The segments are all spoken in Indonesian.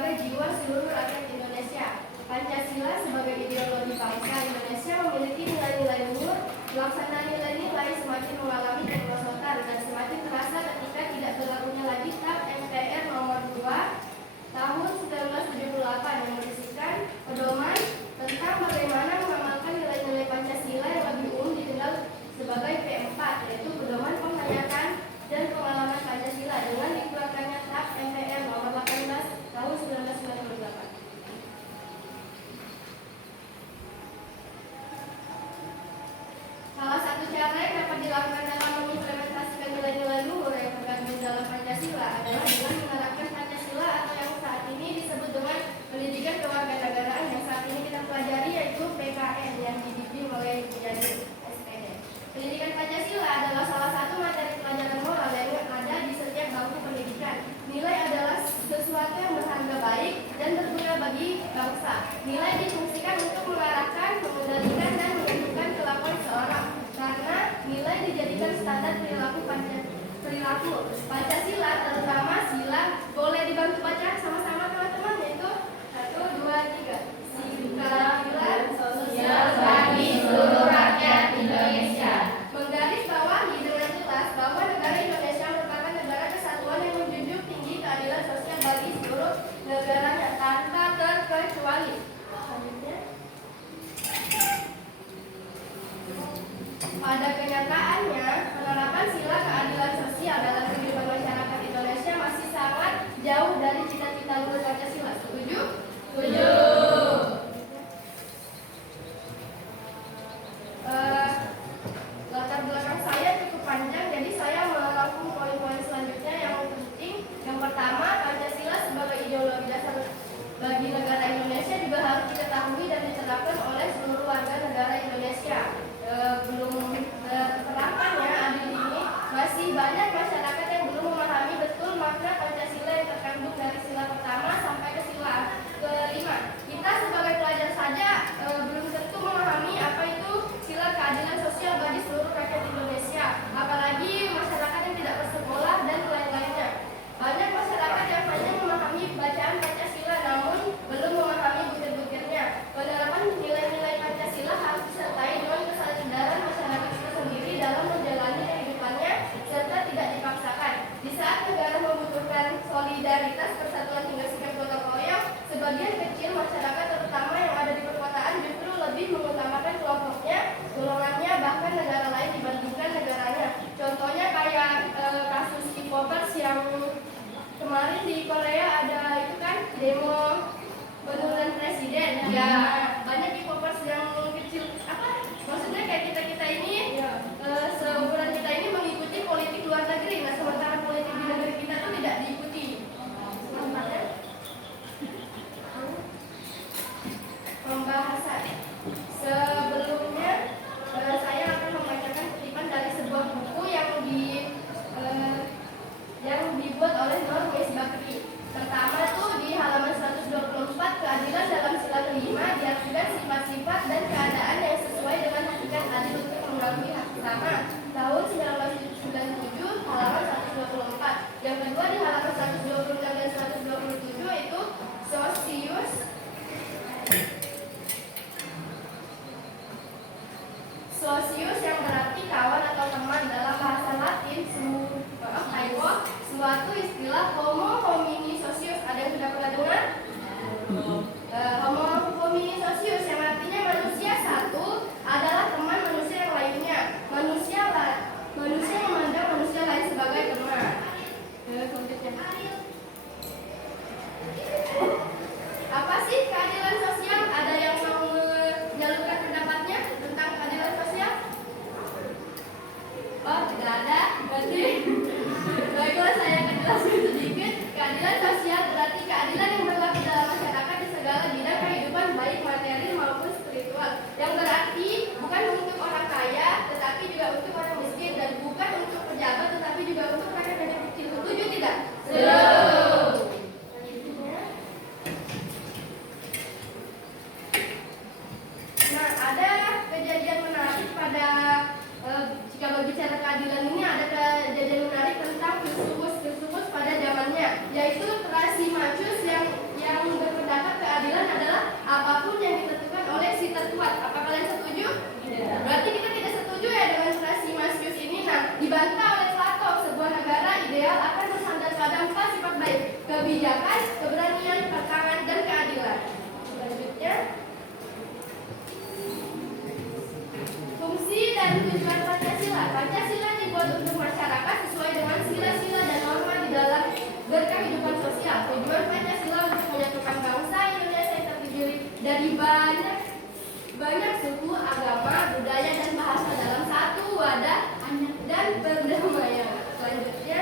sebagai jiwa seluruh rakyat Indonesia. Pancasila sebagai ideologi bangsa Indonesia memiliki nilai-nilai luhur. Pelaksanaan nilai-nilai semakin mengalami kemerosotan dan semakin terasa ketika tidak berlakunya lagi TAP MPR nomor 2 tahun 1978 yang berisikan pedoman tentang bagaimana mengamalkan nilai-nilai Pancasila yang lebih umum dikenal sebagai P4, yaitu pedoman penghayatan dan pengalaman Pancasila dengan dikeluarkannya TAP MPR nomor 18 tahun 1998. Salah satu cara yang dapat dilakukan dalam mengimplementasikan nilai-nilai luhur yang terkandung dalam Pancasila adalah dengan menerapkan Pancasila atau yang saat ini disebut dengan pendidikan kewarganegaraan yang saat ini kita pelajari, yaitu PKN yang dibimbing oleh menjadi SPD. Pendidikan Pancasila adalah salah satu materi pelajaran moral yang ada di setiap bangku pendidikan. Nilai adalah sesuatu yang berharga baik dan berguna bagi bangsa. Nilai difungsikan untuk mengarahkan, mengendalikan, dan menentukan kelakuan seorang. Karena nilai dijadikan standar perilaku Pancasila, terutama sila. Boleh dibantu baca sama-sama teman-teman, yaitu 1, 2, 3. Sila sosial bagi seluruh rakyat Indonesia. Menggaris bawahi dengan jelas bahwa negara Indonesia merupakan negara kesatuan yang menjunjung tinggi keadilan sosial bagi seluruh negaranya tanpa terkecuali. Selanjutnya, pada kenyataannya, penerapan sila keadilan sosial dalam kehidupan masyarakat Indonesia masih sangat jauh dari cita-cita luhur Pancasila. Setuju? Setuju. Latar belakang saya cukup panjang, jadi saya merangkum poin-poin selanjutnya yang penting. Yang pertama, Pancasila sebagai ideologi dasar bagi negara Indonesia juga harus diketahui dan diterapkan oleh seluruh warga negara Indonesia. Belum terapkannya adil ini, masih banyak masyarakat yang belum memahami betul makna Pancasila yang terkandung dari sila pertama sampai ke sila kelima. Kita sebagai pelajar saja belum tentu memahami apa itu sila keadilan sosial bagi seluruh rakyat Indonesia, apalagi masyarakat yang tidak bersekolah dan lain-lainnya. Banyak masyarakat yang hanya memahami bacaan Pancasila namun belum memahami butir-butirnya. Penerapan nilai-nilai Pancasila harus disertai dengan kesadaran masyarakat itu sendiri dalam menjalani kehidupannya serta tidak dipaksakan. Di saat negara membutuhkan solidaritas, persatuan hingga sikap gotong royong, sebagian kecil masyarakat terutama yang ada di perkotaan justru lebih mengutamakan kelompoknya, golongannya, bahkan negara lain dibandingkan negaranya. Contohnya kayak kasus K-popers yang kemarin di Korea ada itu kan demo penurunan presiden. Ya, banyak K-popers yang kecil, maksudnya kayak kita ini seumuran kita ini mengikuti politik luar negeri, nah sementara politik di negeri kita tuh tidak diikuti. Pembahasan sebelumnya saya akan membacakan kutipan dari sebuah buku yang dibuat oleh Nur Misbakri. Pertama tuh di halaman 124, keadilan dalam sila kelima, dia kebijakan, keberanian, tantangan, dan keadilan. Selanjutnya, fungsi dan tujuan Pancasila. Pancasila dibuat untuk masyarakat sesuai dengan sila-sila dan norma di dalam berkehidupan sosial. Tujuan Pancasila untuk menyatukan bangsa Indonesia yang terdiri dari banyak suku, agama, budaya, dan bahasa dalam satu wadah dan perdamaian. Selanjutnya,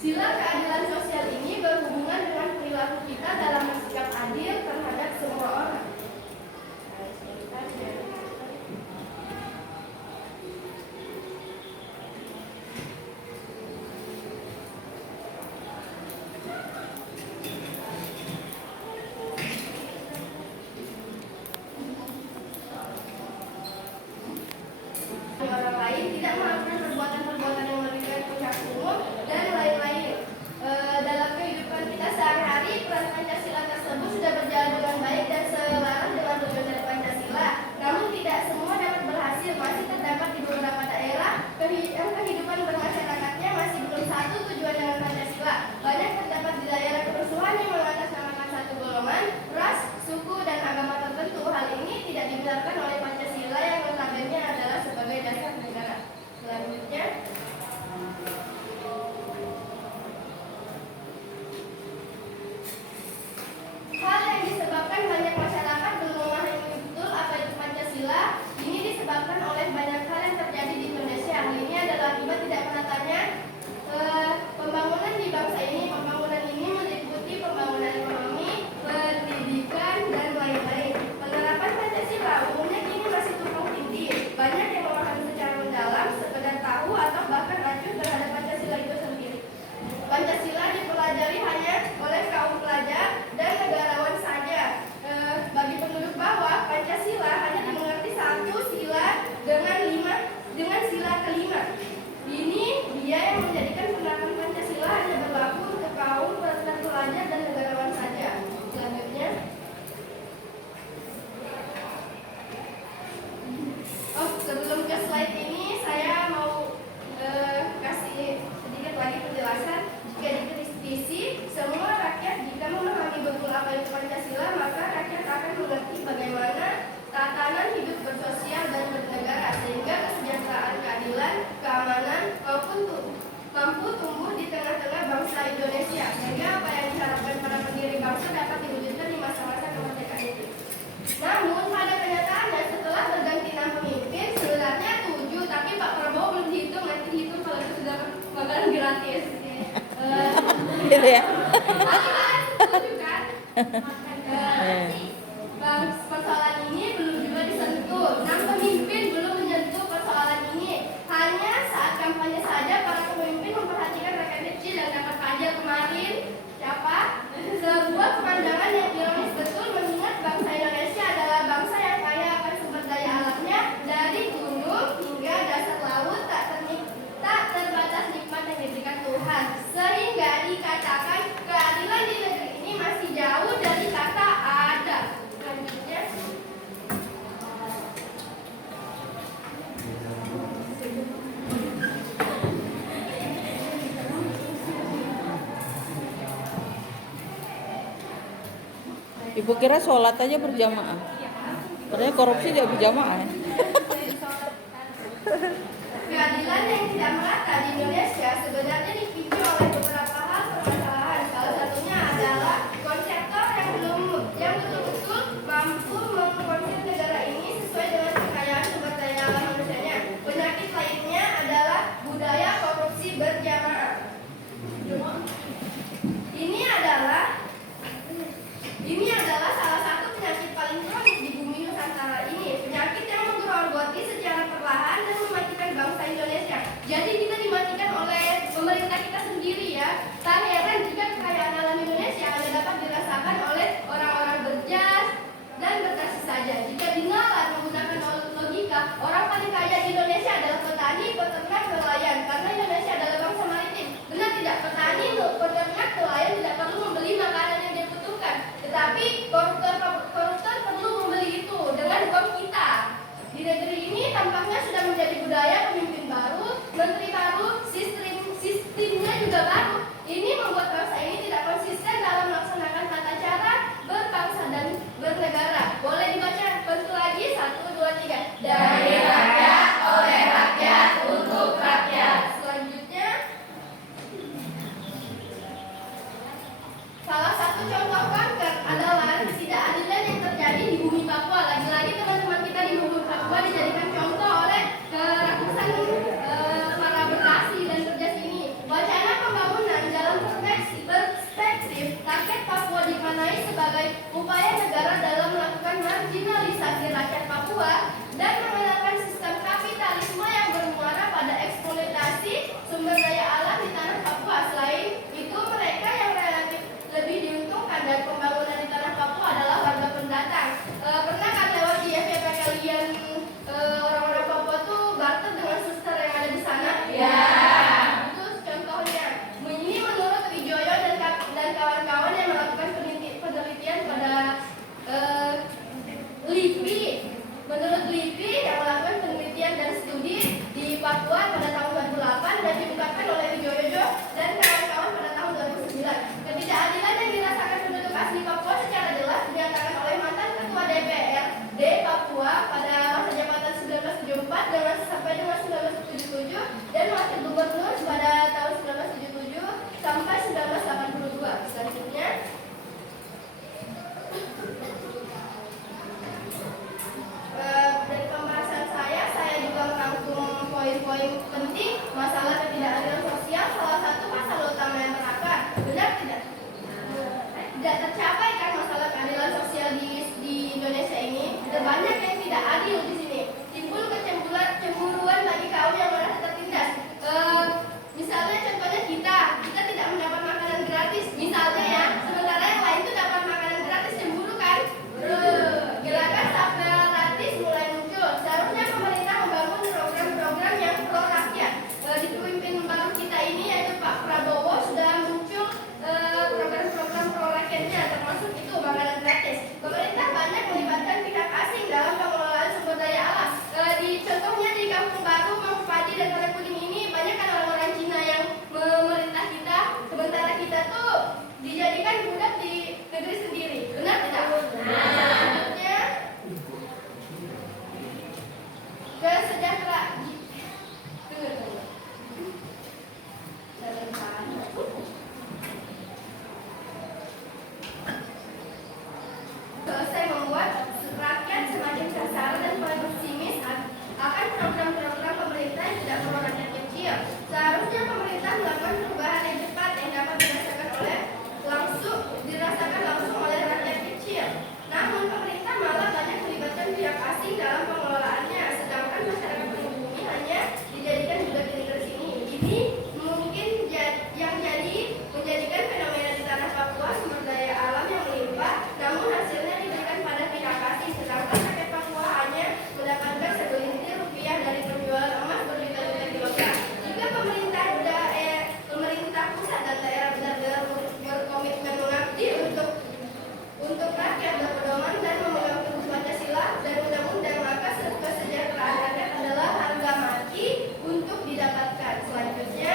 sila keadilan sosial ini berhubungan dengan perilaku kita dalam bersikap adil terhadap semua orang. Orang lain tidak melakukan perbuatan-perbuatan yang merugikan pihak umum dan lain-lain. Dalam kehidupan kita sehari-hari, peran Pancasila tersebut sudah berjalan dengan baik dan selaras dengan tujuan dari Pancasila. Namun tidak semua dapat berhasil. Masih terdapat di beberapa daerah kehidupan bermasyarakatnya masih belum satu tujuan dengan Pancasila. Banyak terdapat di daerah kerusuhan yang mengatasnamakan satu golongan, ras, suku, dan agama tertentu. Hal ini tidak dibenarkan oleh Pancasila yang notabene adalah sebagai dasar negara. Selanjutnya, hal yang disebabkan banyak masyarakat belum memahami betul apa itu Pancasila, ini disebabkan oleh banyak hal yang terjadi di Indonesia. Hal ini adalah akibat tidak meratanya pembangunan di bangsa ini. Pembangunan ini meliputi pembangunan ekonomi, pendidikan, dan lain-lain. Penerapan Pancasila umumnya kini masih tumpang tindih. Banyak yang memahami secara mendalam, sekedar tahu atau bahkan acuh terhadap Pancasila itu sendiri. Pancasila dipelajari hanya oleh kaum pelajar dan negarawan saja. Bagi penduduk bawah, Pancasila hanya dimengerti satu sila dengan sila kelima. Ini dia yang menjadikan penerapan Pancasila hanya berlaku untuk kaum pelajar dan negarawan saja. Selanjutnya, sebelum ke slide ini saya mau kasih sedikit lagi penjelasan. Jika dikritisi semua rakyat, jika memahami betul apa itu Pancasila, maka rakyat akan mengerti bagaimana tatanan hidup bersosial dan bernegara, sehingga kesejahteraan, keadilan, keamanan mampu tumbuh di tengah-tengah bangsa Indonesia, sehingga apa yang diharapkan para pendiri bangsa dapat diwujudkan di masa-masa kemerdekaan itu. Namun pada kenyataannya setelah berganti 6 pemimpin, sebenarnya 7, tapi Pak Prabowo belum dihitung, nanti dihitung kalau itu sudah makanan gratis. Gitu ya. Setuju kan? Persoalan ini belum juga disentuh. 6 pemimpin belum menyentuh persoalan ini. Hanya saat kampanye saja para pemimpin memperhatikan rakyat kecil yang dapat pajak kemarin. Siapa? Sebuah pemandangan yang ironis betul, mengingat bangsa Indonesia adalah bangsa yang kaya akan sumber daya alamnya, dari gunung hingga dasar laut, tak terbatas nikmat yang diberikan Tuhan, sehingga dikatakan keadilan di negeri ini masih jauh dari kata ada. Selanjutnya, Ibu kira sholat aja berjamaah. Padahal korupsi juga berjamaah. keadilan yang tidak merata di Indonesia sebenarnya dipicu oleh beberapa hal permasalahan. Salah satunya adalah konseptor yang betul-betul mampu mengkonsep negara ini sesuai dengan kekayaan sumber daya alam manusianya. Penyakit lainnya adalah budaya korupsi berjamaah. Ini adalah salah satu penyakit paling kronis di bumi Nusantara ini. Penyakit yang menggerogoti secara perlahan dan mematikan bangsa Indonesia. Jadi kita dimatikan oleh pemerintah kita sendiri ya. Tak heran jika kekayaan alam Indonesia hanya dapat dirasakan oleh orang-orang berjas dan berkasih saja. Jika dinalar menggunakan logika, orang paling kaya di Indonesia adalah petani, peternak, nelayan. Karena Indonesia adalah bangsa maritim. Benar tidak? Petani, peternak, nelayan tidak perlu membeli makanan yang dia butuhkan. Tetapi koruptor perlu membeli itu dengan uang kita. kecil. Namun pemerintah malah banyak melibatkan pihak asing dalam pengelolaannya, sedangkan masyarakat pribumi hanya dijadikan budak di sini. Ini mungkin yang jadi menjadikan fenomena di tanah Papua sumber daya alam yang melimpah, namun hasilnya diberikan pada pihak asing, sedangkan rakyat Papua hanya mendapatkan segelintir rupiah dari penjualan emas berjuta-juta kilogram. Jika pemerintah pusat dan daerah benar-benar berkomitmen mengabdi untuk rakyat, berpedoman dan memegang teguh Pancasila dan undang-undang, maka kesejahteraan rakyat adalah harga mati untuk didapatkan. Selanjutnya,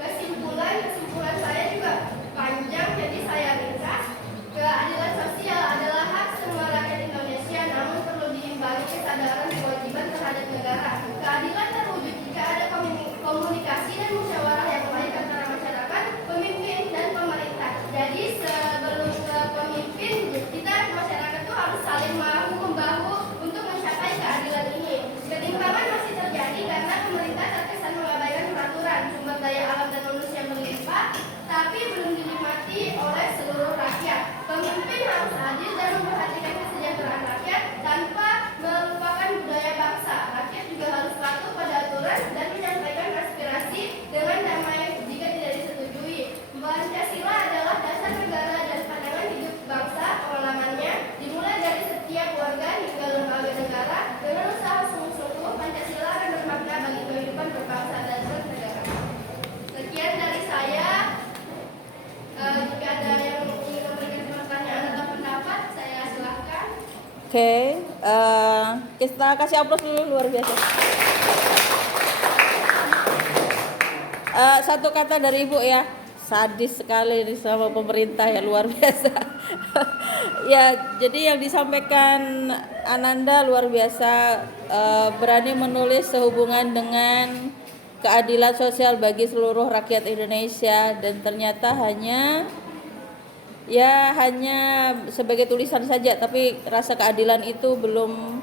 kesimpulan saya juga panjang, jadi saya ringkas. Keadilan sosial adalah hak semua rakyat Indonesia, namun perlu diimbangi kesadaran kewajiban terhadap negara. Keadilan terwujud jika ada komunikasi dan musyawarah yang baik antara masyarakat, pemimpin, dan pemerintah. Jadi sebelum ke pemimpin, kita masyarakat itu harus saling bahu-membahu untuk mencapai keadilan ini. Ketimpangan masih terjadi karena pemerintah terkesan mengabaikan peraturan, sumber daya alam dan manusia berlimpah, tapi belum dinikmati oleh seluruh rakyat. Pemimpin harus adil dan memperhatikan kesejahteraan rakyat tanpa melupakan budaya bangsa. Rakyat juga harus patuh pada aturan dan menyampaikan aspirasi dengan damai jika tidak disetujui. Pancasila adalah dasar negara dan pandangan hidup bangsa. Pengalamannya dimulai dari setiap warga hingga lembaga negara. Dengan usaha sungguh-sungguh, Pancasila akan bermakna bagi kehidupan berbangsa dan bernegara. Sekian dari saya. Jika ada yang ingin memberikan pertanyaan atau pendapat, saya silakan. Oke, kita kasih aplaus dulu, luar biasa. Satu kata dari Ibu ya, sadis sekali ini sama pemerintah ya, luar biasa. Ya, jadi yang disampaikan Ananda luar biasa, berani menulis sehubungan dengan keadilan sosial bagi seluruh rakyat Indonesia, dan ternyata hanya sebagai tulisan saja, tapi rasa keadilan itu belum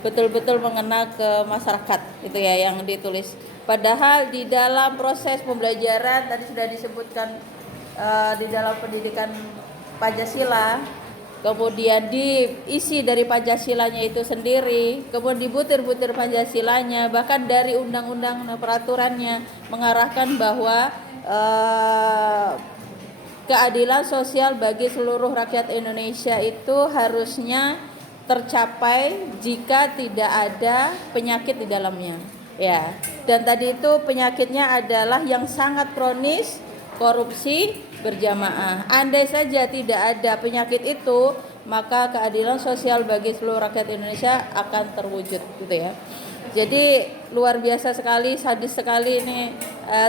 betul-betul mengena ke masyarakat, itu ya yang ditulis. Padahal di dalam proses pembelajaran tadi sudah disebutkan, di dalam pendidikan Pancasila, kemudian diisi dari Pancasilanya itu sendiri, kemudian dibutir-butir Pancasilanya, bahkan dari undang-undang peraturannya mengarahkan bahwa keadilan sosial bagi seluruh rakyat Indonesia itu harusnya tercapai jika tidak ada penyakit di dalamnya. Ya, dan tadi itu penyakitnya adalah yang sangat kronis, korupsi berjamaah. Andai saja tidak ada penyakit itu, maka keadilan sosial bagi seluruh rakyat Indonesia akan terwujud, gitu ya. Jadi luar biasa sekali, sadis sekali ini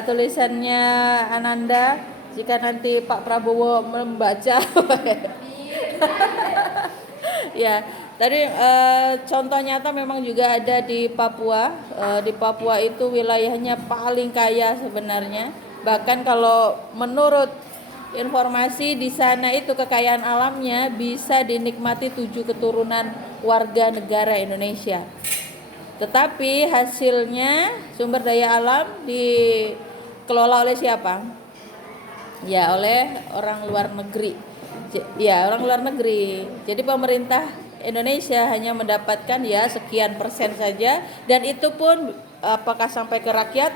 tulisannya Ananda. Jika nanti Pak Prabowo membaca, ya. Tadi contoh nyata memang juga ada di Papua. Di Papua itu wilayahnya paling kaya sebenarnya. Bahkan kalau menurut informasi di sana itu kekayaan alamnya bisa dinikmati 7 keturunan warga negara Indonesia. Tetapi hasilnya sumber daya alam dikelola oleh siapa? Ya, oleh orang luar negeri. Ya, orang luar negeri. Jadi pemerintah Indonesia hanya mendapatkan ya sekian persen saja, dan itu pun apakah sampai ke rakyat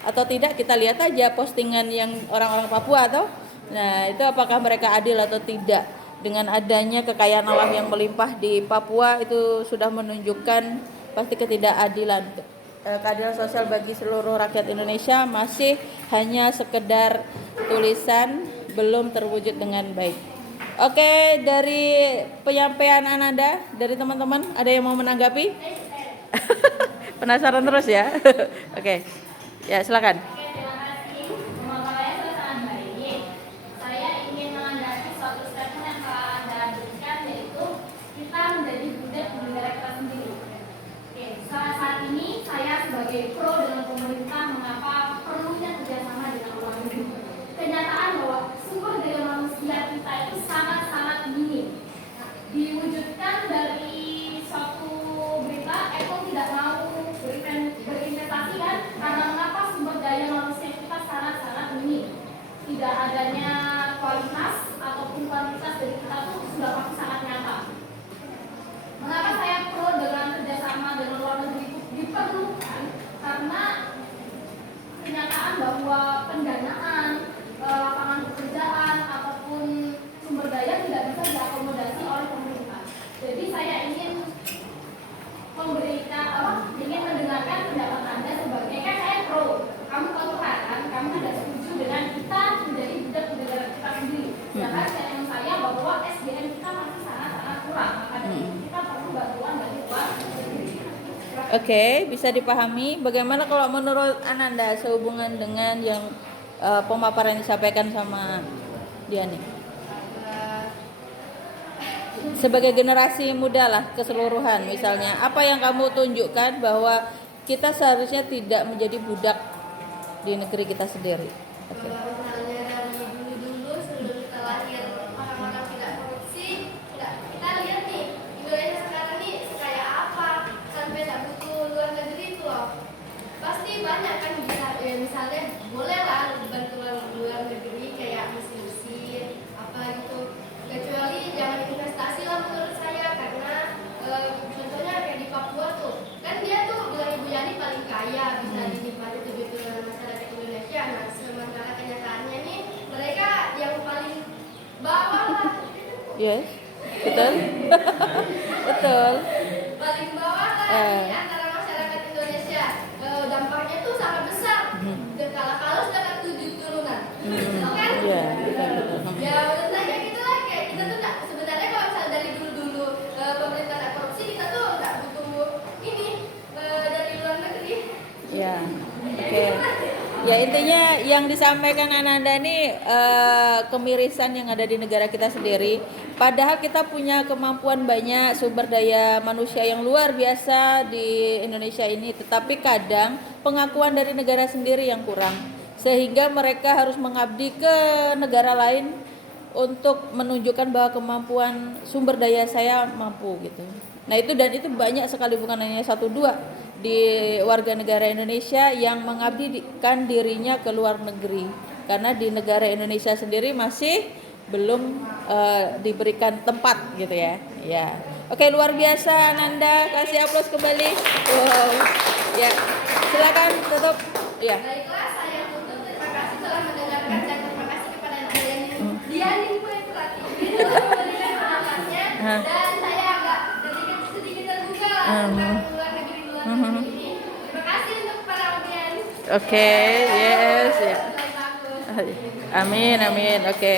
atau tidak, kita lihat aja postingan yang orang-orang Papua atau nah itu apakah mereka adil atau tidak. Dengan adanya kekayaan alam yang melimpah di Papua itu sudah menunjukkan pasti ketidakadilan. Keadilan sosial bagi seluruh rakyat Indonesia masih hanya sekedar tulisan, belum terwujud dengan baik. Oke, dari penyampaian Ananda, dari teman-teman ada yang mau menanggapi? Penasaran terus ya? Oke, ya silakan. Oke, terima kasih. Pemaparannya sudah sangat baik. Saya ingin menanggapi suatu statement yang telah Anda berikan, yaitu kita menjadi budak di negara kita sendiri. Oke, saat ini saya sebagai pro dengan pemerintah mengapa perlunya kerjasama dengan luar negeri. Kenyataan bahwa sumber daya manusia kita itu sangat-sangat minim. Diwujudkan dari suatu berita, Apple tidak mau berinvestasi kan, karena mengapa sumber daya Sedangkan statement saya bahwa SDM kita masih sangat kurang, maka dari itu kita perlu bantuan dari luar negeri. Oke, bisa dipahami. Bagaimana kalau menurut Ananda sehubungan dengan yang pemaparan yang disampaikan sama Diani? Sebagai generasi muda lah keseluruhan misalnya, apa yang kamu tunjukkan bahwa kita seharusnya tidak menjadi budak di negeri kita sendiri? Oke. Misalnya dari dulu-dulu sebelum kita lahir orang-orang tidak korupsi, kita lihat nih Indonesia sekarang nih kayak apa sampai tidak butuh luar negeri itu loh. Pasti banyak kan bisa misalnya boleh lah bantuan luar negeri kayak mesin apa gitu. Kecuali jangan investasi lah menurut saya karena contohnya kayak di Papua tuh kan dia tuh bilang Ibu Yani paling kaya bisa dinikmati kebutuhan masyarakat Indonesia. Nah sementara kenyataannya nih mereka yang paling bawah lah. Yes, betul. Betul. Paling bawah lah di antara masyarakat Indonesia. Dampaknya tuh sangat besar. Dan kalau sudah kan 7 turunan, itu kan? Iya, betul. Ya menurut saya gitu lah kayak kita tuh nggak sebenarnya kalau misalnya dari dulu pemerintah nggak korupsi kita tuh nggak butuh ini dari luar negeri. Ya, oke. Ya intinya yang disampaikan Ananda ini kemirisan yang ada di negara kita sendiri. Padahal kita punya kemampuan banyak, sumber daya manusia yang luar biasa di Indonesia ini. Tetapi kadang pengakuan dari negara sendiri yang kurang, sehingga mereka harus mengabdi ke negara lain untuk menunjukkan bahwa kemampuan sumber daya saya mampu gitu. Nah itu banyak sekali, bukan hanya 1-2 di warga negara Indonesia yang mengabdikan dirinya ke luar negeri, karena di negara Indonesia sendiri masih belum diberikan tempat gitu ya. Ya, oke, luar biasa Ananda, kasih aplaus kembali. Wow. Ya, silakan tutup. Ya. Baiklah, saya tutup. Terima kasih telah mendengarkan dan terima kasih kepada Diani Perhatian telah memberikan pengalamannya dan saya agak sedikit terbuka lah tentang luar negeri ini. Terima kasih untuk para audiens. Oke, yes, ya. Bagus. Amin. Oke.